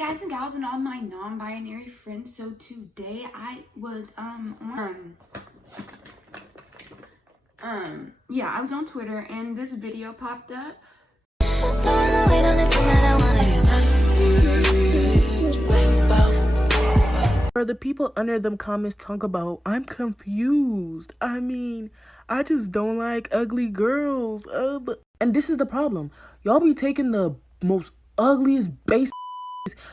guys and gals and all my non-binary friends. So today I was I was on Twitter and this video popped up. Or the people under them comments talk about, I'm confused. I mean, I just don't like ugly girls. And this is the problem. Y'all be taking the most ugliest base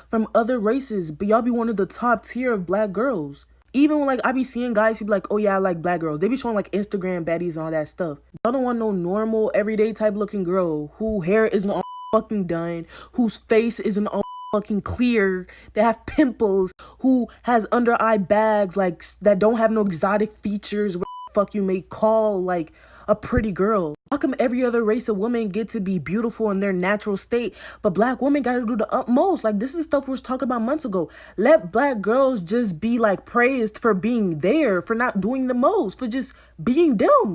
from other races, but y'all be one of the top tier of black girls. Even when, like, I be seeing guys who be like, oh yeah, I like black girls. They be showing like Instagram baddies and all that stuff. Y'all don't want no normal, everyday type looking girl who hair isn't all fucking done, whose face isn't all fucking clear, that have pimples, who has under eye bags, like, that don't have no exotic features, what the fuck you may call, like, a pretty girl. How come every other race of women get to be beautiful in their natural state, but black women gotta do the utmost? Like, this is stuff we was talking about months ago. Let black girls just be, like, praised for being there, for not doing the most, for just being them.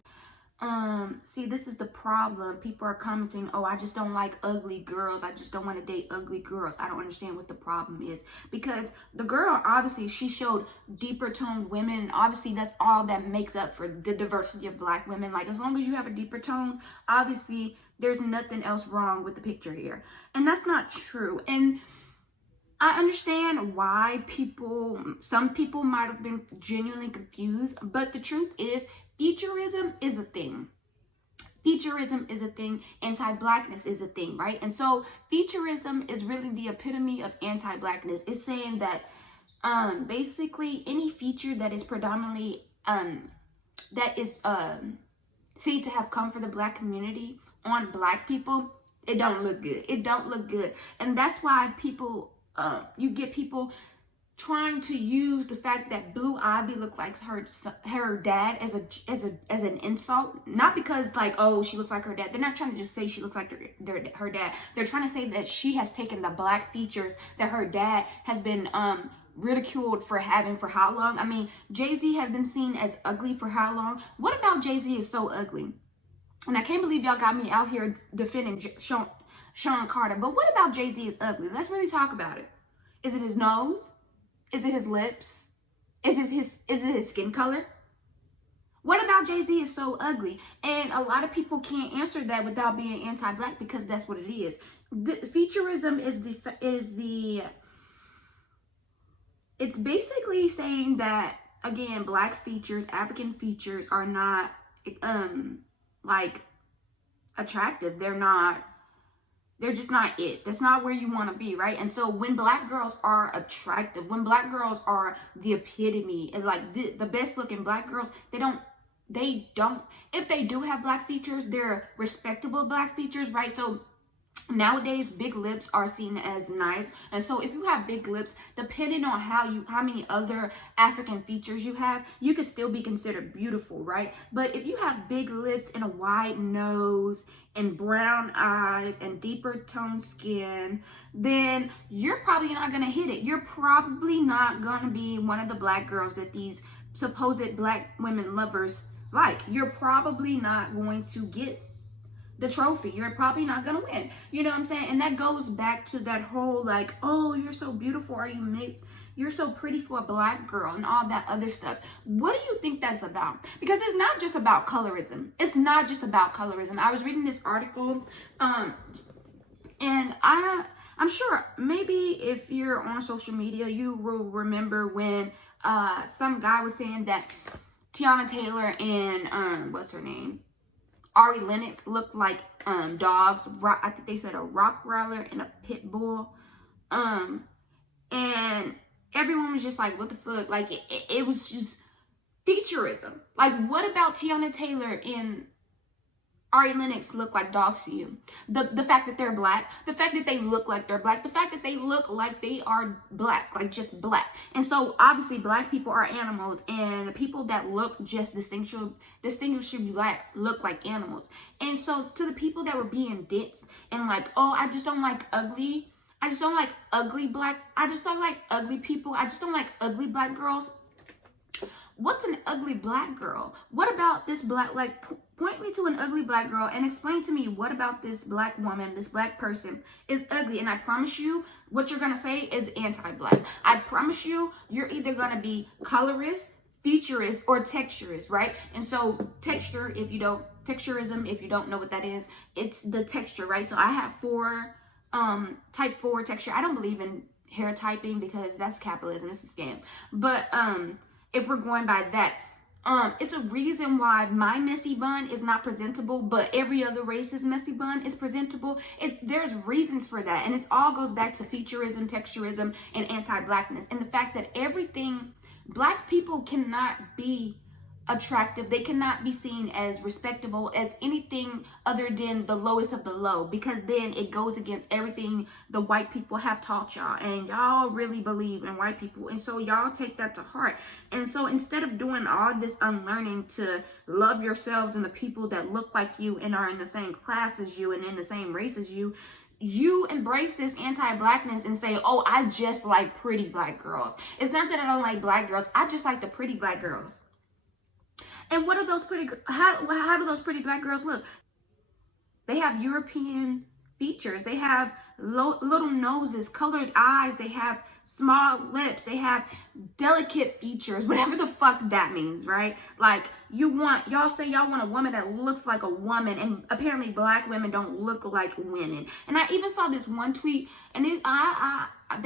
See, this is the problem. People are commenting, oh, I just don't like ugly girls. I just don't want to date ugly girls. I don't understand what the problem is. Because the girl, obviously, she showed deeper toned women. And obviously, that's all that makes up for the diversity of black women. Like, as long as you have a deeper tone, obviously, there's nothing else wrong with the picture here. And that's not true. And I understand why some people might have been genuinely confused. But the truth is, Featurism is a thing. Featurism is a thing. Anti-blackness is a thing, right? And so Featurism is really the epitome of anti-blackness. It's saying that basically any feature that is predominantly that is seen to have come for the black community on black people, it don't look good. It don't look good. And that's why people you get people trying to use the fact that Blue Ivy looked like her dad as an insult, not because like, oh, she looks like her dad. They're not trying to just say she looks like her dad. They're trying to say that she has taken the black features that her dad has been ridiculed for having for how long? I mean, Jay-Z has been seen as ugly for how long? What about Jay-Z is so ugly? And I can't believe y'all got me out here defending Sean Carter. But what about Jay-Z is ugly? Let's really talk about it. Is it his nose? Is it his lips? Is it his skin color? What about Jay-Z is so ugly? And a lot of people can't answer that without being anti-black, because that's what it is. The Featurism it's basically saying that, again, black features, African features are not like attractive. They're just not it. That's not where you want to be, right? And so when black girls are attractive, when black girls are the epitome and like the best looking black girls, they don't, if they do have black features, they're respectable black features, right? So nowadays, big lips are seen as nice. And so if you have big lips, depending on how many other African features you have, you could still be considered beautiful, right? But if you have big lips and a wide nose and brown eyes and deeper toned skin, then you're probably not going to hit it. You're probably not going to be one of the black girls that these supposed black women lovers like. You're probably not going to get the trophy. You're probably not gonna win. You know what I'm saying? And that goes back to that whole like, oh, you're so beautiful, are you mixed? You're so pretty for a black girl and all that other stuff. What do you think that's about? Because it's not just about colorism. It's not just about colorism. I was reading this article, and I'm sure maybe if you're on social media, you will remember when some guy was saying that Tiana Taylor and what's her name? Ari Lennox looked like dogs. I think they said a Rottweiler and a pit bull. And everyone was just like, what the fuck? Like, it was just Featurism. Like, what about Tiana Taylor and Ari Lennox look like dogs to you? The fact that they're black, the fact that they look like they're black, the fact that they look like they are black, like just black. And so obviously black people are animals, and the people that look just distinguishably black look like animals. And so to the people that were being dicks and like, oh, I just don't like ugly. I just don't like ugly black. I just don't like ugly people. I just don't like ugly black girls. What's an ugly black girl? What about this black, like, point me to an ugly black girl and explain to me what about this black woman, this black person is ugly. And I promise you, what you're going to say is anti-black. I promise you, you're either going to be colorist, featurist, or texturist, right? And so texturism, if you don't know what that is, it's the texture, right? So I have type 4 texture. I don't believe in hair typing because that's capitalism, it's a scam. But if we're going by that, it's a reason why my messy bun is not presentable, but every other race's messy bun is presentable. There's reasons for that, and it all goes back to featurism, texturism, and anti-blackness, and the fact that black people cannot be attractive. They cannot be seen as respectable as anything other than the lowest of the low, because then it goes against everything the white people have taught y'all, and y'all really believe in white people, and so y'all take that to heart. And so instead of doing all this unlearning to love yourselves and the people that look like you and are in the same class as you and in the same race as you, you embrace this anti-blackness and say, oh, I just like pretty black girls. It's not that I don't like black girls, I just like the pretty black girls. And what are those how do those pretty black girls look? They have European features. They have little noses, colored eyes. They have small lips. They have delicate features, whatever the fuck that means, right? Like, y'all say y'all want a woman that looks like a woman, and apparently black women don't look like women. And I even saw this one tweet, and they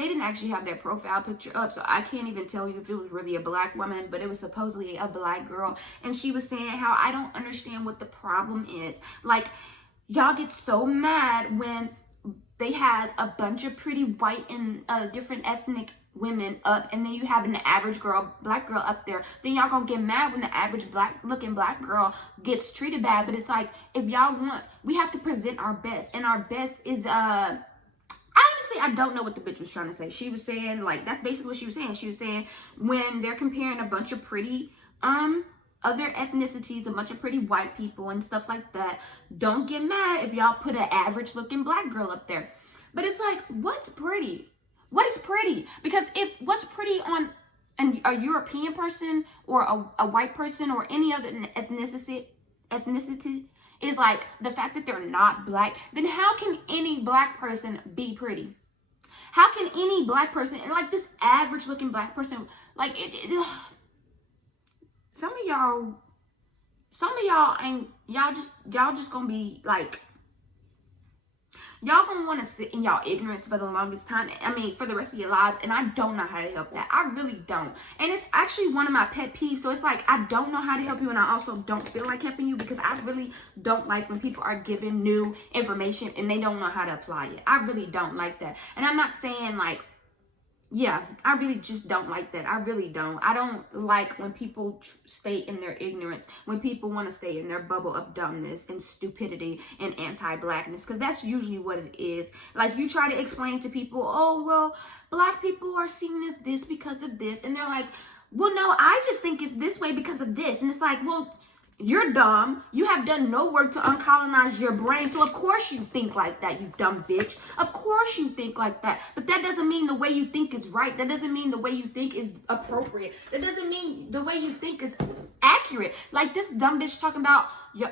didn't actually have their profile picture up, so I can't even tell you if it was really a black woman, but it was supposedly a black girl. And she was saying how I don't understand what the problem is. Like, y'all get so mad when they have a bunch of pretty white and different ethnic women up, and then you have an average black girl up there. Then y'all gonna get mad when the average looking black girl gets treated bad. But it's like, if y'all we have to present our best, and our best is honestly, I don't know what the bitch was trying to say. She was saying, like, that's basically what she was saying. She was saying when they're comparing a bunch of pretty other ethnicities, a bunch of pretty white people and stuff like that, don't get mad if y'all put an average looking black girl up there. But it's like, what's pretty? What is pretty? Because if what's pretty on a European person or a white person or any other ethnicity is like the fact that they're not black, then how can any black person be pretty? How can any black person, and like this average looking black person, like some of y'all ain't, y'all just gonna be like, y'all gonna want to sit in y'all ignorance for the longest time. I mean, for the rest of your lives. And I don't know how to help that. I really don't. And it's actually one of my pet peeves. So it's like, I don't know how to help you. And I also don't feel like helping you, because I really don't like when people are given new information and they don't know how to apply it. I really don't like that. And I'm not saying like, yeah, I really just don't like that. I really don't. I don't like when people stay in their ignorance, when people want to stay in their bubble of dumbness and stupidity and anti-blackness, because that's usually what it is. Like, you try to explain to people, oh, well, black people are seen as this because of this. And they're like, well, no, I just think it's this way because of this. And it's like, well, you're dumb. You have done no work to uncolonize your brain. So of course you think like that, you dumb bitch. Of course you think like that. But that doesn't mean the way you think is right. That doesn't mean the way you think is appropriate. That doesn't mean the way you think is accurate. Like this dumb bitch talking about,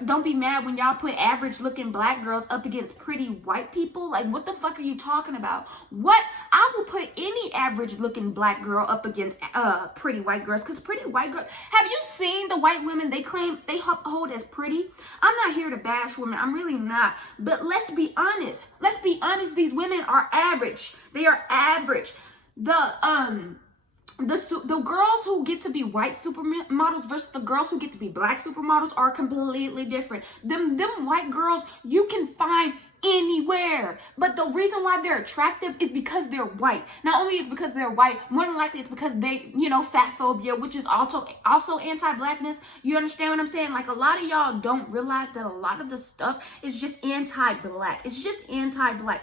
don't be mad when y'all put average looking black girls up against pretty white people. Like, what the fuck are you talking about? What? I will put any average looking black girl up against pretty white girls, because pretty white girls, have you seen the white women they claim they uphold as pretty? I'm not here to bash women. I'm really not. But let's be honest. Let's be honest. These women are average. They are average. The girls who get to be white supermodels versus the girls who get to be black supermodels are completely different. Them white girls you can find anywhere, but the reason why they're attractive is because they're white. Not only is because they're white, more than likely it's because they, fatphobia, which is also anti-blackness. You understand what I'm saying? Like, a lot of y'all don't realize that a lot of the stuff is just anti-black. It's just anti-black.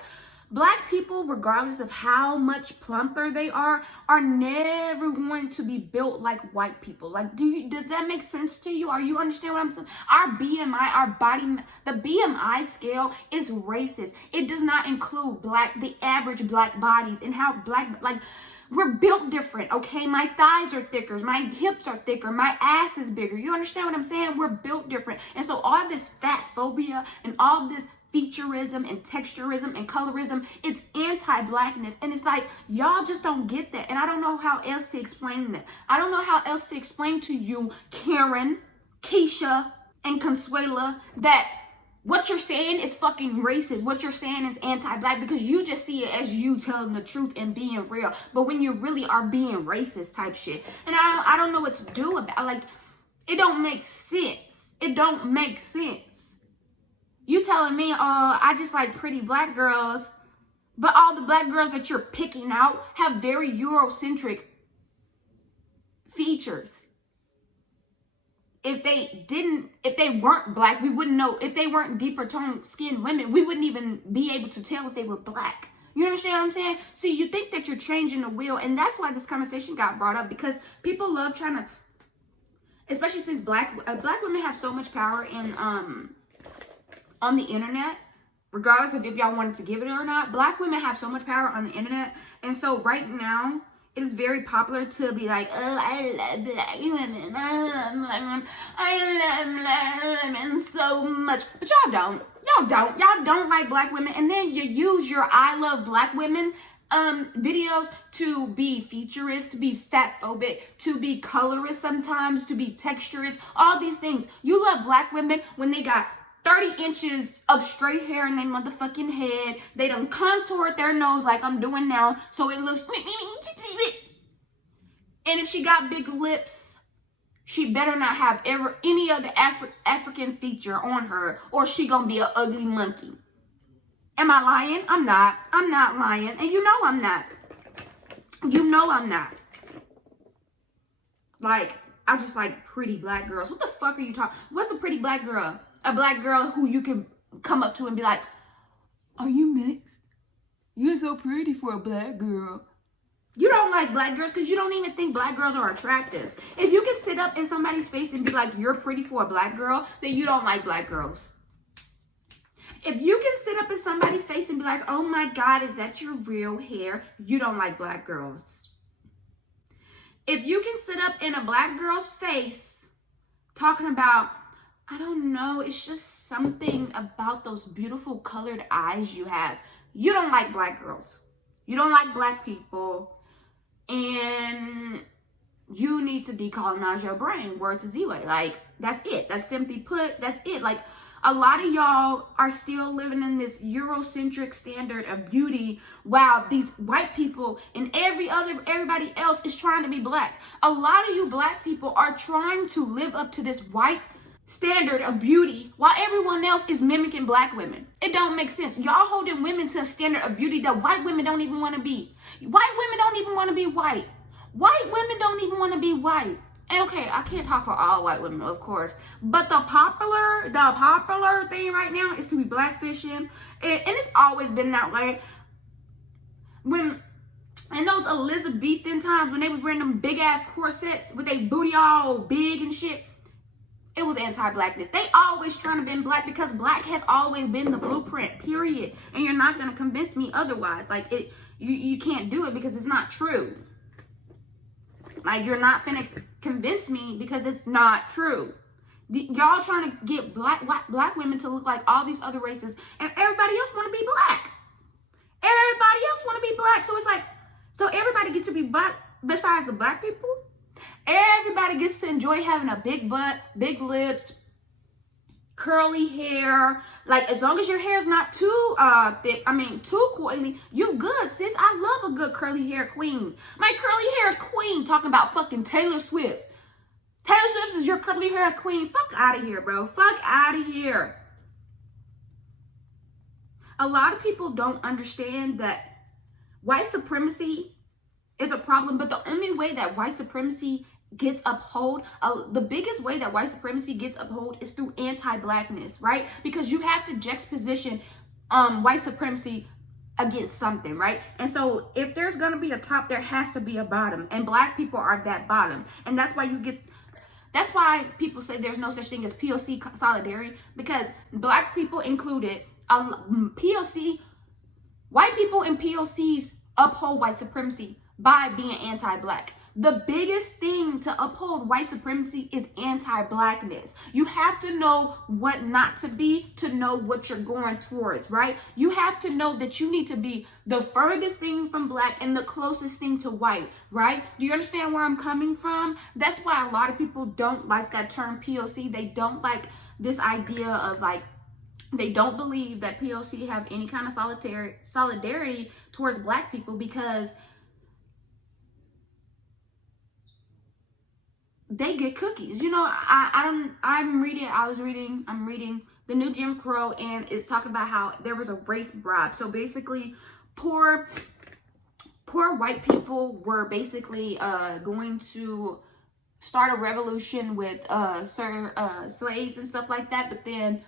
Black people, regardless of how much plumper they are never going to be built like white people. Like, does that make sense to you? Are you understand what I'm saying? Our BMI, the BMI scale is racist. It does not include the average black bodies, and how We're built different, okay? My thighs are thicker, my hips are thicker, my ass is bigger. You understand what I'm saying? We're built different. And so all this fat phobia and all this featurism and texturism and colorism, it's anti-blackness. And it's like, y'all just don't get that. And I don't know how else to explain that. I don't know how else to explain to you, Karen, Keisha, and Consuela, that what you're saying is fucking racist. What you're saying is anti-black, because you just see it as you telling the truth and being real. But when you really are being racist type shit. And I don't know what to do about, like, it don't make sense. It don't make sense. You telling me, I just like pretty black girls, but all the black girls that you're picking out have very Eurocentric features. If they weren't black, we wouldn't know. If they weren't deeper toned skinned women, we wouldn't even be able to tell if they were black. You understand what I'm saying? See, you think that you're changing the wheel, and that's why this conversation got brought up, because people love trying to, especially since black women have so much power in on the internet, regardless of if y'all wanted to give it or not. Black women have so much power on the internet, and so right now, it is very popular to be like, oh, I love black women. I love black women so much. But y'all don't. Y'all don't like black women. And then you use your I love black women videos to be futurist, to be fatphobic, to be colorist sometimes, to be texturist, all these things. You love black women when they got 30 inches of straight hair in their motherfucking head. They done contoured their nose like I'm doing now, so it looks. And if she got big lips, she better not have ever any other African feature on her, or she gonna be an ugly monkey. Am I lying? I'm not. I'm not lying, and you know I'm not. You know I'm not. Like, I just like pretty black girls. What the fuck are you talking? What's a pretty black girl? A black girl who you can come up to and be like, are you mixed? You're so pretty for a black girl. You don't like black girls because you don't even think black girls are attractive. If you can sit up in somebody's face and be like, you're pretty for a black girl, then you don't like black girls. If you can sit up in somebody's face and be like, oh my God, is that your real hair? You don't like black girls. If you can sit up in a black girl's face talking about, I don't know, it's just something about those beautiful colored eyes you have, you don't like black girls. You don't like black people. And you need to decolonize your brain. Word to Z-Way. Like, that's it. That's simply put, that's it. Like, a lot of y'all are still living in this Eurocentric standard of beauty, while these white people and everybody else is trying to be black. A lot of you black people are trying to live up to this white standard of beauty while everyone else is mimicking black women. It don't make sense. Y'all holding women to a standard of beauty that white women don't even want to be. White women don't even want to be white. White women don't even want to be white. And okay, I can't talk for all white women, of course, but the popular thing right now is to be blackfishing, and it's always been that way. When in those Elizabethan times, when they was wearing them big ass corsets with their booty all big and shit, it was anti-blackness. They always trying to be black because black has always been the blueprint, period. And you're not gonna convince me otherwise. Like, you can't do it because it's not true. Like, you're not finna convince me because it's not true. Y'all trying to get black women to look like all these other races, and everybody else want to be black. Everybody else want to be black. So it's like, so everybody gets to be black besides the black people. Everybody gets to enjoy having a big butt, big lips, curly hair. Like, as long as your hair is not too thick, too coily, you good, sis. I love a good curly hair queen. My curly hair queen, talking about fucking Taylor Swift. Taylor Swift is your curly hair queen. Fuck out of here, bro. Fuck out of here. A lot of people don't understand that white supremacy is a problem, but the only way that white supremacy gets upheld, the biggest way that white supremacy gets upheld is through anti-blackness, right? Because you have to juxtaposition white supremacy against something, right? And so if there's gonna be a top, there has to be a bottom, and black people are that bottom. And that's why people say there's no such thing as POC solidarity, because black people included, POC, white people and POCs uphold white supremacy by being anti-black. The biggest thing to uphold white supremacy is anti-blackness. You have to know what not to be to know what you're going towards, right? You have to know that you need to be the furthest thing from black and the closest thing to white, right? Do you understand where I'm coming from? That's why a lot of people don't like that term POC. They don't like this idea of like, they don't believe that POC have any kind of solidarity towards black people because they get cookies. You know, I'm reading the new Jim Crow, and it's talking about how there was a race bribe. So basically, poor white people were basically going to start a revolution with certain slaves and stuff like that, but then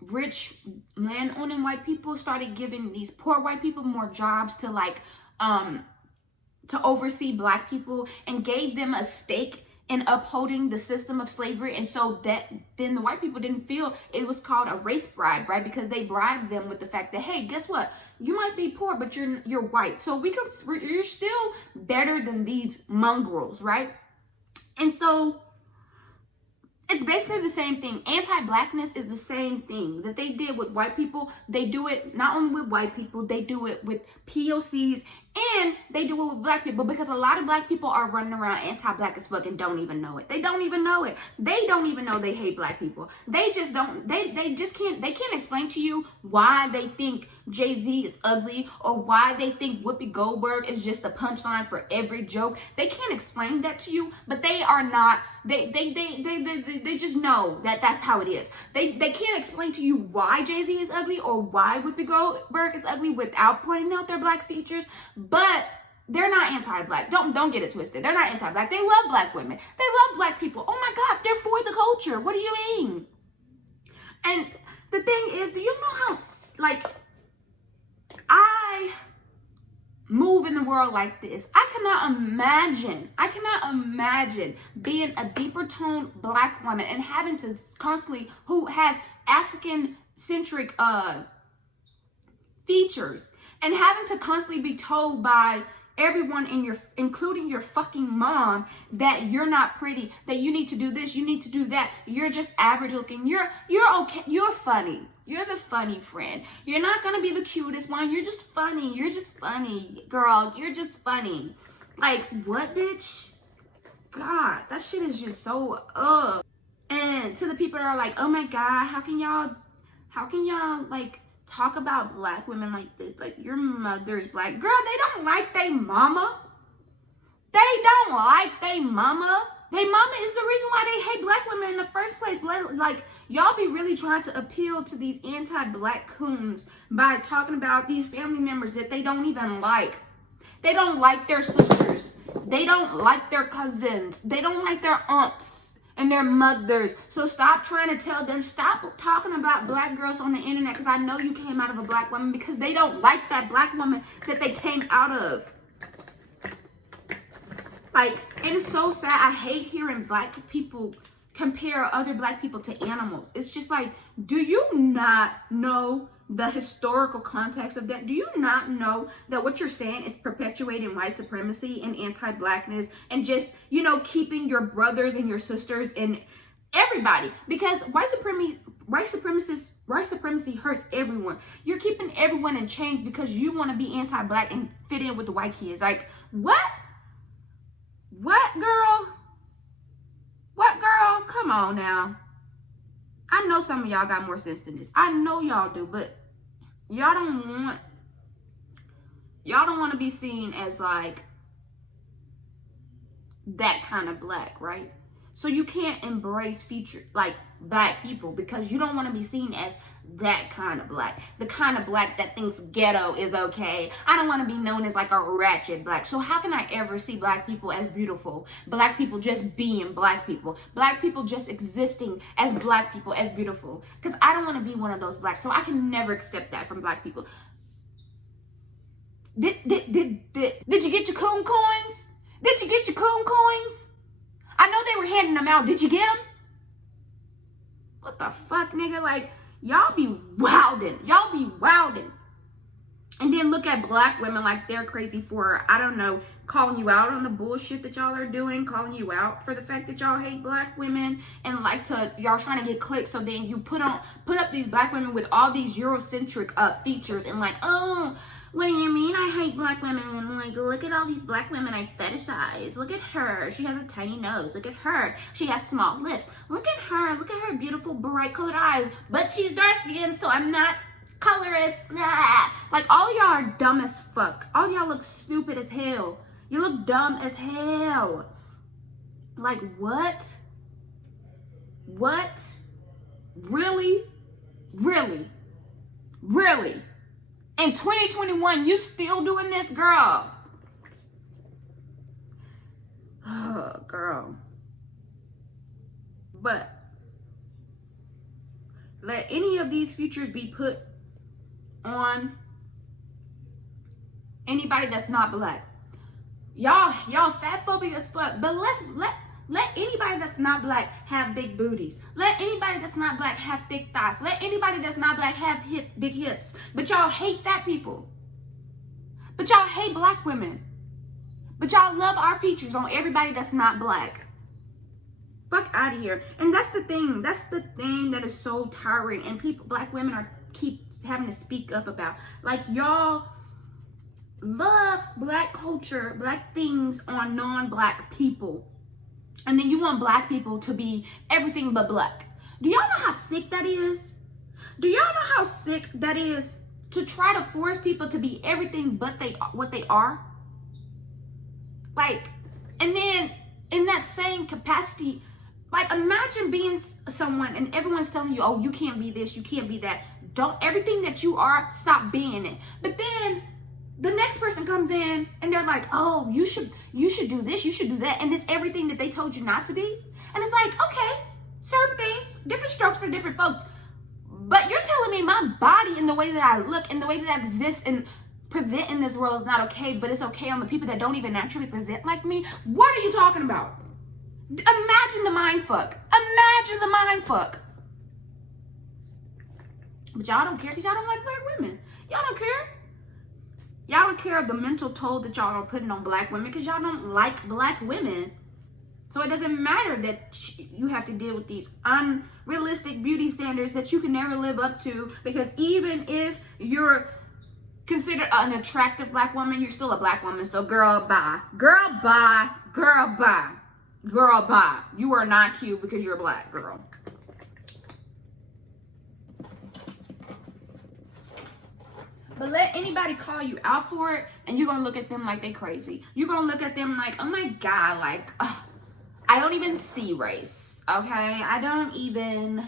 rich land-owning white people started giving these poor white people more jobs to like to oversee black people, and gave them a stake in upholding the system of slavery. And so that then the white people didn't feel it was called a race bribe, right? Because they bribed them with the fact that, hey, guess what? You might be poor, but you're white, so you're still better than these mongrels, right? And so it's basically the same thing. Anti-blackness is the same thing that they did with white people. They do it not only with white people, they do it with POCs, and they do it with black people, because a lot of black people are running around anti-black as fuck and don't even know it. They don't even know it. They don't even know they hate black people. They just don't, they can't explain to you why they think Jay-Z is ugly, or why they think Whoopi Goldberg is just a punchline for every joke. They can't explain that to you, but they are not, they just know that that's how it is. They can't explain to you why Jay-Z is ugly or why Whoopi Goldberg is ugly without pointing out their black features, but they're not anti-black. Don't get it twisted. They're not anti-black. They love black women. They love black people. Oh my God, they're for the culture. What do you mean? And the thing is, do you know how, like, I move in the world like this? I cannot imagine being a deeper toned black woman and having to constantly, who has African centric features, and having to constantly be told by everyone including your fucking mom, that you're not pretty, that you need to do this, you need to do that, you're just average looking, you're okay, you're funny, you're the funny friend, you're not gonna be the cutest one, you're just funny, girl, you're just funny. Like, what, bitch? God, that shit is just so And to the people that are like, oh my God, how can y'all like talk about black women like this? Like, your mother's black. Girl, they don't like they mama. They don't like they mama. They mama is the reason why they hate black women in the first place. Like, y'all be really trying to appeal to these anti-black coons by talking about these family members that they don't even like. They don't like their sisters. They don't like their cousins. They don't like their aunts and their mothers. So stop trying to tell them, stop talking about black girls on the internet, because I know you came out of a black woman, because they don't like that black woman that they came out of. Like, it is so sad. I hate hearing black people compare other black people to animals. It's just like, do you not know the historical context of that? Do you not know that what you're saying is perpetuating white supremacy and anti-blackness, and just, you know, keeping your brothers and your sisters and everybody, because white supremacy hurts everyone. You're keeping everyone in chains because you want to be anti-black and fit in with the white kids. Like, what girl? What, girl? Come on now. I know some of y'all got more sense than this. I know y'all do, but y'all don't want to be seen as like that kind of black, right? So you can't embrace like black people, because you don't want to be seen as that kind of black, the kind of black that thinks ghetto is okay. I don't want to be known as like a ratchet black. So how can I ever see black people as beautiful? Black people just being black people just existing as black people as beautiful, because I don't want to be one of those blacks. So I can never accept that from black people. Did you get your coon coins? Did you get your coon coins? I know they were handing them out. Did you get them? What the fuck, nigga? Like, y'all be wildin'. And then look at black women like they're crazy for, I don't know, calling you out on the bullshit that y'all are doing, calling you out for the fact that y'all hate black women, and like y'all trying to get clicks. So then you put up these black women with all these Eurocentric features and like, oh, what do you mean I hate black women? And like, look at all these black women I fetishize. Look at her. She has a tiny nose. Look at her. She has small lips. Look at her. Look at her beautiful bright colored eyes. But she's dark skinned, so I'm not colorist. Nah. Like, all y'all are dumb as fuck. All y'all look stupid as hell. You look dumb as hell. Like, what? What? Really? Really? Really? In 2021, you still doing this, girl? Oh, girl. But let any of these features be put on anybody that's not black. Y'all fatphobia as fuck. But let anybody that's not black have big booties. Let anybody that's not black have thick thighs. Let anybody that's not black have big hips. But y'all hate fat people. But y'all hate black women. But y'all love our features on everybody that's not black. Fuck out of here. And that's the thing. That's the thing that is so tiring. And black women keep having to speak up about. Like, y'all love black culture, black things on non-black people. And then you want black people to be everything but black. Do y'all know how sick that is? Do y'all know how sick that is to try to force people to be everything but what they are? Like, and then in that same capacity, like, imagine being someone and everyone's telling you, oh, you can't be this, you can't be that. Don't, everything that you are, stop being it. But then the next person comes in and they're like, oh, you should do this, you should do that. And it's everything that they told you not to be. And it's like, okay, certain things, different strokes for different folks. But you're telling me my body and the way that I look and the way that I exist and present in this world is not okay, but it's okay on the people that don't even naturally present like me? What are you talking about? Imagine the mind fuck. Imagine the mind fuck. But y'all don't care because y'all don't like black women. Y'all don't care. Y'all don't care of the mental toll that y'all are putting on black women because y'all don't like black women. So it doesn't matter that you have to deal with these unrealistic beauty standards that you can never live up to, because even if you're considered an attractive black woman, you're still a black woman. So girl, bye. Girl, bye. Girl, bye. Girl, bye. You are not cute because you're black, girl. But let anybody call you out for it, and you're gonna look at them like they crazy. You're gonna look at them like, oh my God, like, I don't even see race, okay? I don't even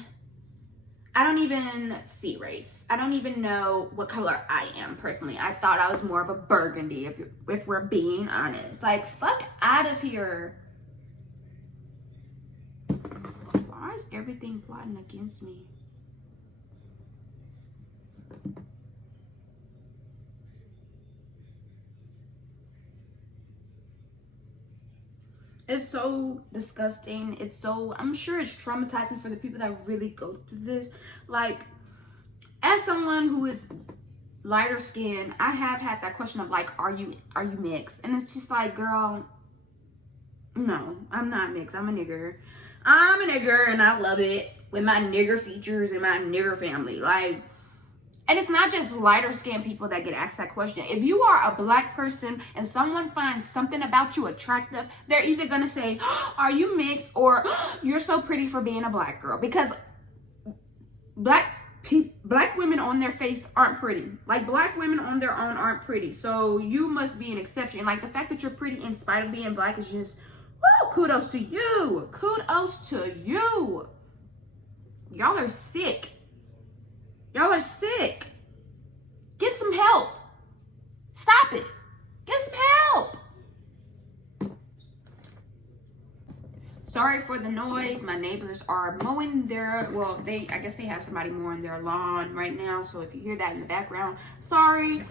see race. I don't even know what color I am, personally. I thought I was more of a burgundy, if we're being honest. Like, fuck out of here. Why is everything plotting against me? It's so disgusting. It's so, I'm sure it's traumatizing for the people that really go through this. Like, as someone who is lighter skinned, I have had that question of like, are you mixed? And it's just like, girl, no, I'm not mixed. I'm a nigger. I'm a nigger and I love it with my nigger features and my nigger family. Like, and it's not just lighter skinned people that get asked that question. If you are a black person and someone finds something about you attractive, they're either gonna say, are you mixed, or you're so pretty for being a black girl. Because black women on their face aren't pretty. Like, black women on their own aren't pretty. So you must be an exception. Like, the fact that you're pretty in spite of being black is just, woo, kudos to you. Kudos to you. Y'all are sick. Y'all are sick. Get some help. Stop it. Get some help. Sorry for the noise. My neighbors are mowing their, well, I guess they have somebody mowing their lawn right now. So if you hear that in the background, sorry.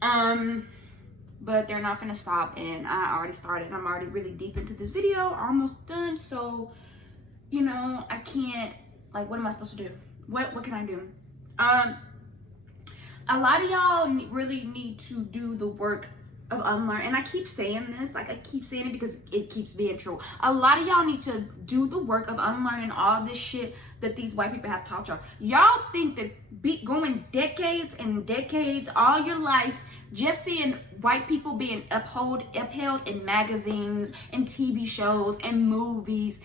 But they're not gonna stop, and I already started. I'm already really deep into this video, almost done. So, you know, I can't, like, what am I supposed to do? What can I do? A lot of y'all really need to do the work of unlearn. And I keep saying this, like I keep saying it because it keeps being true. A lot of y'all need to do the work of unlearning all this shit that these white people have taught y'all. Y'all think that going decades and decades, all your life, just seeing white people being upheld in magazines and TV shows and movies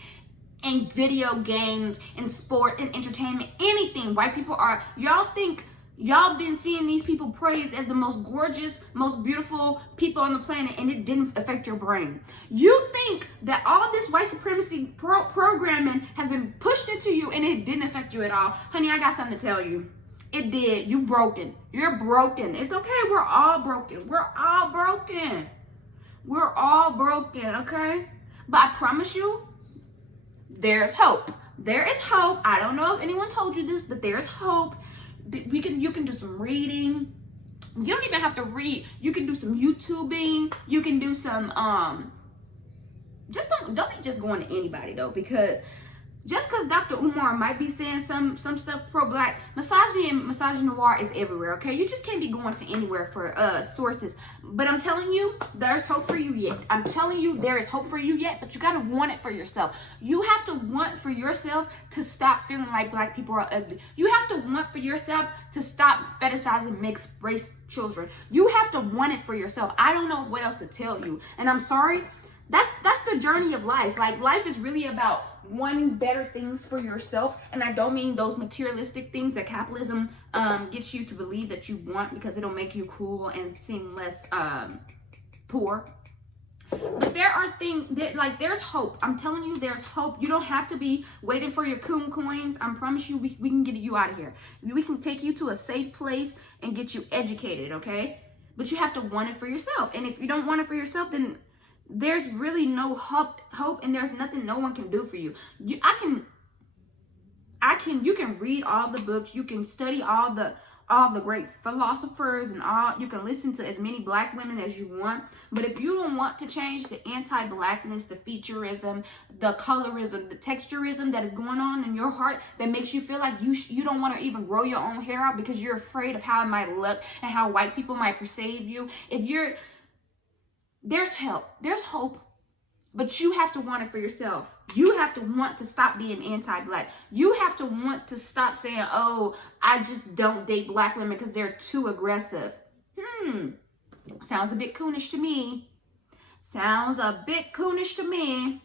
and video games and sport and entertainment, anything. White people are, y'all think y'all been seeing these people praised as the most gorgeous, most beautiful people on the planet, and it didn't affect your brain. You think that all this white supremacy programming has been pushed into you and it didn't affect you at all. Honey, I got something to tell you. It did. You broken. You're broken. It's okay. We're all broken. We're all broken. We're all broken, okay? But I promise you, there's hope. There is hope. I don't know if anyone told you this, but there's hope. You can do some reading. You don't even have to read. You can do some YouTubing. You can do some just don't be just going to anybody though, because just because Dr. Umar might be saying some stuff pro-black, misogyny and misogynoir is everywhere, okay? You just can't be going to anywhere for sources. But I'm telling you, there's hope for you yet. I'm telling you, there is hope for you yet, but you gotta want it for yourself. You have to want for yourself to stop feeling like black people are ugly. You have to want for yourself to stop fetishizing mixed race children. You have to want it for yourself. I don't know what else to tell you. And I'm sorry, that's the journey of life. Like, life is really about wanting better things for yourself, and I don't mean those materialistic things that capitalism gets you to believe that you want because it'll make you cool and seem less poor. But there are things that, like, there's hope. I'm telling you, there's hope. You don't have to be waiting for your coon coins. I promise you, we can get you out of here. We can take you to a safe place and get you educated, okay? But you have to want it for yourself. And if you don't want it for yourself, then there's really no hope, and there's nothing no one can do for you. You can read all the books, you can study all the great philosophers, and you can listen to as many black women as you want. But if you don't want to change the anti-blackness, the featurism, the colorism, the texturism that is going on in your heart that makes you feel like you don't want to even grow your own hair out because you're afraid of how it might look and how white people might perceive you. There's help. There's hope. But you have to want it for yourself. You have to want to stop being anti-black. You have to want to stop saying, oh, I just don't date black women because they're too aggressive. Sounds a bit coonish to me. Sounds a bit coonish to me.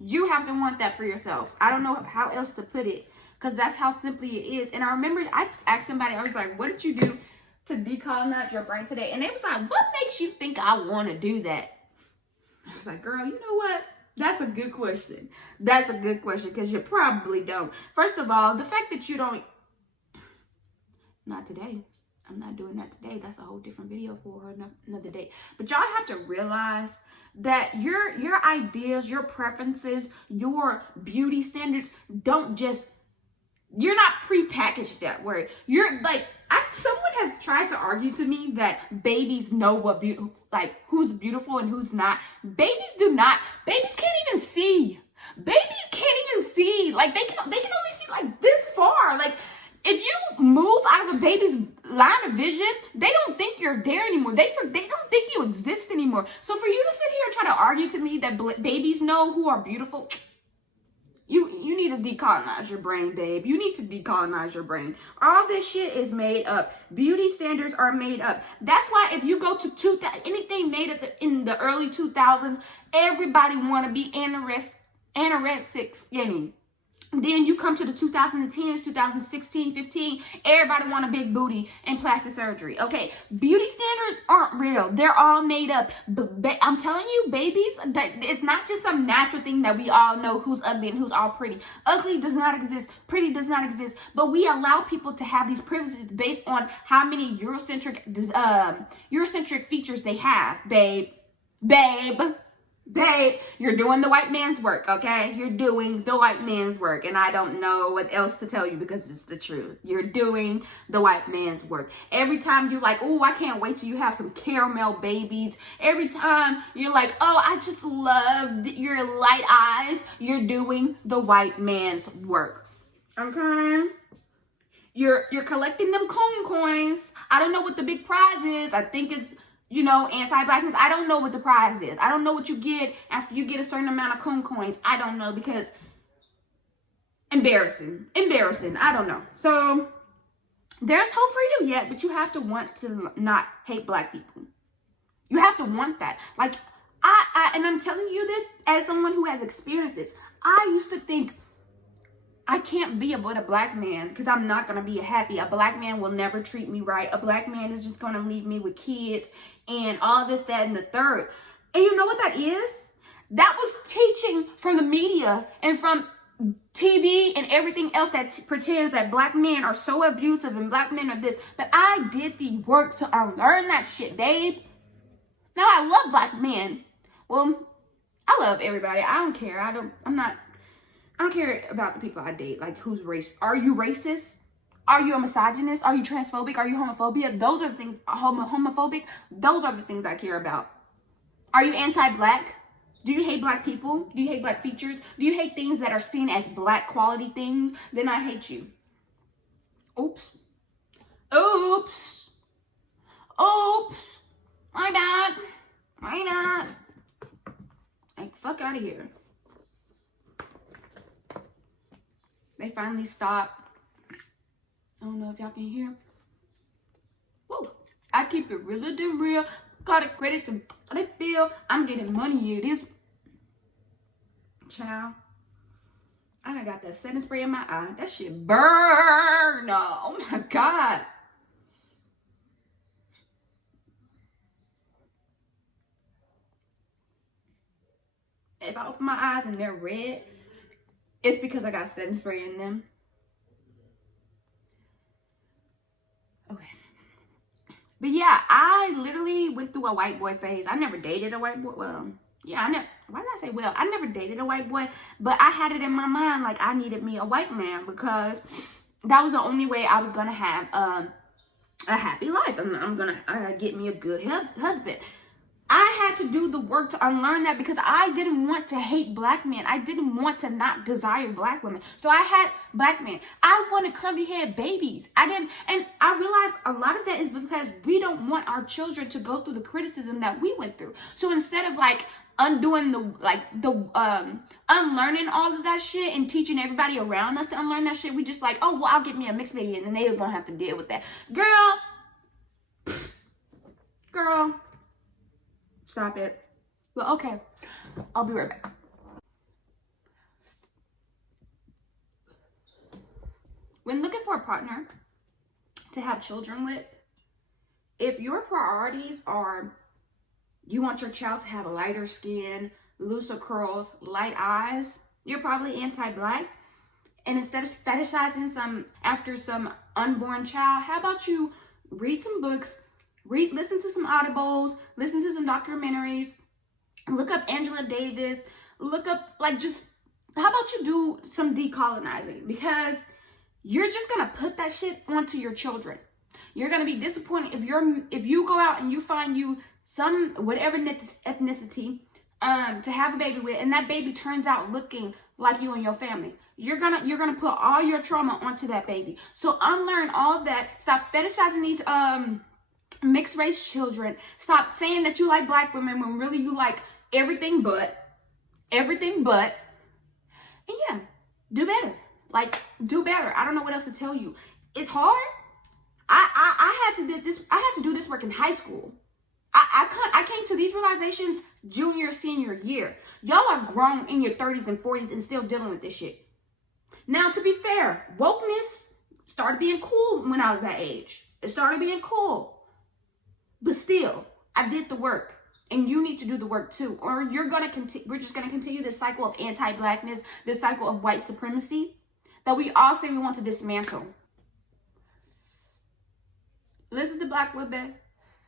You have to want that for yourself. I don't know how else to put it, because that's how simply it is. And I remember I asked somebody, I was like, what did you do to decolonize your brain today? And they was like, what makes you think I want to do that? I was like, girl, you know what? That's a good question. That's a good question, because you probably don't. First of all, the fact that you don't, not today. I'm not doing that today. That's a whole different video for another day. But y'all have to realize that your ideas, your preferences, your beauty standards you're not prepackaged that way. You're like, someone has tried to argue to me that babies know who's beautiful and who's not. Babies do not. Babies can't even see. Babies can't even see. Like, they can only see like this far. Like, if you move out of a baby's line of vision, they don't think you're there anymore. They don't think you exist anymore. So for you to sit here and try to argue to me that babies know who are beautiful, you need to decolonize your brain, babe. You need to decolonize your brain. All this shit is made up. Beauty standards are made up. That's why if you go to anything made in the early 2000s, everybody want to be anorexic skinny. Then you come to the 2010s, 2016, 15, everybody want a big booty and plastic surgery. Okay, beauty standards aren't real. They're all made up. I'm telling you, babies, that it's not just some natural thing that we all know who's ugly and who's all pretty. Ugly does not exist. Pretty does not exist. But we allow people to have these privileges based on how many Eurocentric features they have, babe. Babe, you're doing the white man's work, okay? You're doing the white man's work, and I don't know what else to tell you because it's the truth. You're doing the white man's work. Every time you're like, oh, I can't wait till you have some caramel babies. Every time you're like, oh, I just love your light eyes. You're doing the white man's work, okay? You're collecting them coon coins. I don't know what the big prize is. I think it's, you know, anti-blackness. I don't know what the prize is. I don't know what you get after you get a certain amount of coon coins. I don't know, because embarrassing. I don't know. So there's hope for you yet, but you have to want to not hate black people. You have to want that. Like, and I'm telling you this as someone who has experienced this. I used to think, I can't be with a black man because I'm not going to be happy. A black man will never treat me right. A black man is just going to leave me with kids and all this, that, and the third. And you know what that is? That was teaching from the media and from TV and everything else that pretends that black men are so abusive and black men are this. But I did the work to unlearn that shit, babe. Now I love black men. Well, I love everybody. I don't care. I don't care about the people I date. Like, who's race? Are you racist? Are you a misogynist? Are you transphobic? Are you homophobia? Those are the things, homophobic. Those are the things I care about. Are you anti-black? Do you hate black people? Do you hate black features? Do you hate things that are seen as black quality things? Then I hate you. Oops. Oops. Oops. My bad. Why not? Like, fuck out of here. They finally stopped. I don't know if y'all can hear. Woo. I keep it realer than real. Got a credit to what I feel. I'm getting money. It is. Child. I done got that setting spray in my eye. That shit burn. Oh my God. If I open my eyes and they're red, it's because I got setting spray in them. Okay. But yeah, I literally went through a white boy phase. I never dated a white boy. Well, yeah, why did I say well? I never dated a white boy, but I had it in my mind like I needed me a white man because that was the only way I was going to have a happy life. I'm going to get me a good husband. I had to do the work to unlearn that because I didn't want to hate black men. I didn't want to not desire black women. So I had black men. I wanted curly haired babies. I didn't, and I realized a lot of that is because we don't want our children to go through the criticism that we went through. So instead of like undoing unlearning all of that shit and teaching everybody around us to unlearn that shit, we just like, oh, well, I'll get me a mixed baby and then they're gonna have to deal with that. Girl. Stop it. Well, okay. I'll be right back. When looking for a partner to have children with, if your priorities are you want your child to have a lighter skin, looser curls, light eyes, you're probably anti-black. And instead of fetishizing after some unborn child, how about you read some books, listen to some audibles, listen to some documentaries, look up Angela Davis, look up, how about you do some decolonizing? Because you're just gonna put that shit onto your children. You're gonna be disappointed if you go out and you find you some whatever ethnicity to have a baby with, and that baby turns out looking like you and your family. You're gonna put all your trauma onto that baby. So unlearn all that. Stop fetishizing these mixed race children. Stop saying that you like black women when really you like everything but. And yeah, do better. Do better. I don't know what else to tell you. It's hard. I had to do this work in high school. I came to these realizations junior, senior year. Y'all are grown in your 30s and 40s and still dealing with this shit. Now, to be fair, wokeness started being cool when I was that age. It started being cool. But still, I did the work. And you need to do the work too. Or we're just going to continue this cycle of anti-blackness, this cycle of white supremacy that we all say we want to dismantle. Listen to black women.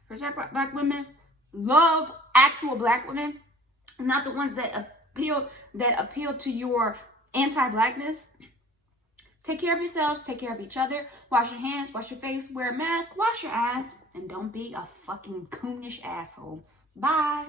Protect black women. Love actual black women. Not the ones that appeal to your anti-blackness. Take care of yourselves. Take care of each other. Wash your hands. Wash your face. Wear a mask. Wash your ass. And don't be a fucking coonish asshole. Bye.